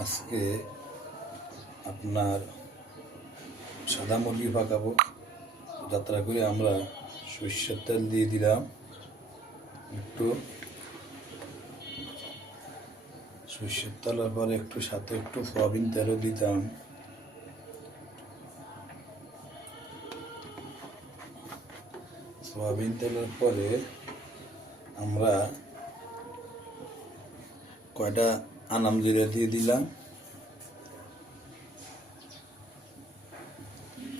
আজকে আপনার সাদা মুরগি পাকাবো। যাত্রা করে আমরা সরষের তেল দিয়ে দিলাম, একটু সরষের তেলের পরে একটু সাথে একটু সয়াবিন তেলও দিতাম। সয়াবিন তেলের পরে আমরা কয়টা আনাম জিরা দিয়ে দিলাম।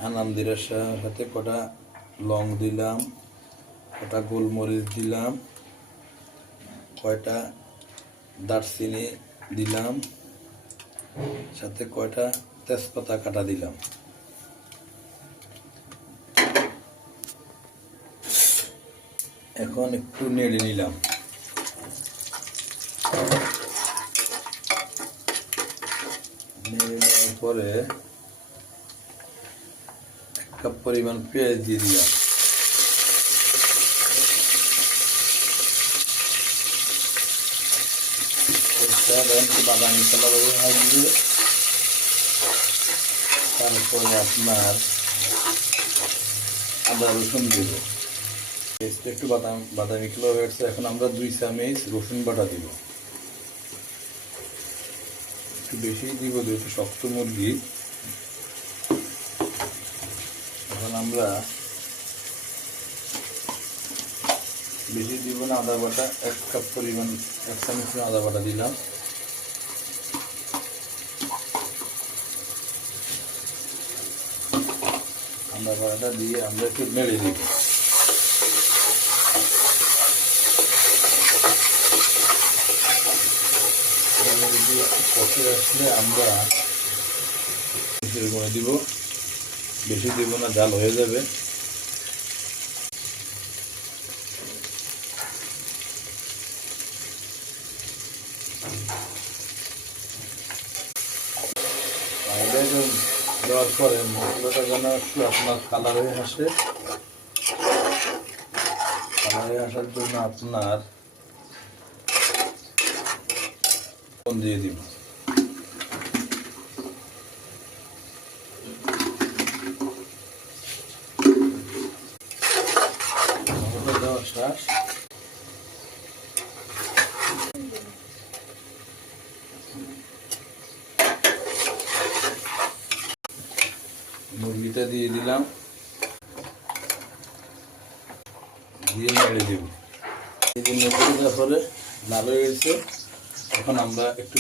আনাম জিরার সাথে কটা লং দিলাম, কটা গোলমরিচ দিলাম, কয়টা দারচিনি দিলাম, সাথে কয়টা তেজপাতা কাটা দিলাম। এখন একটু নেড়ে নিলাম। নেড়ে নেওয়ার পরে 1 কাপ পরিমাণ পেঁয়াজ দিয়ে দিলাম। বাদামি কালার হয়ে আসবে। তারপরে আপনার আদা রসুন দেব। একটু বাদামি কালার হয়ে গেছে। এখন আমরা 2 চামচ রসুন বাটা দিব। একটু বেশি দিব, যেহেতু শক্ত মুরগি। এখন আমরা বেশি দিব না, আদা বাটা 1 কাপ পরিমাণ, 1 চামচ আদা বাটা দিলাম। আদা বাটাটা দিয়ে আমরা একটু নেড়ে দিব। কষে আসলে আমরা দিব, বেশি দিব না, জাল হয়ে যাবে। দেওয়ার পরে মশলাটা যেন একটু আপনার কালার হয়ে আসে। কালার হয়ে আসার জন্য আপনার দিয়ে দিব। দেওয়া শেষ। মুরগিটা দিয়ে দিলাম, দিয়ে নেড়ে দেব। এই যে নেড়ে দেওয়ার পরে লাল হয়ে গেছে। এখন আমরা একটু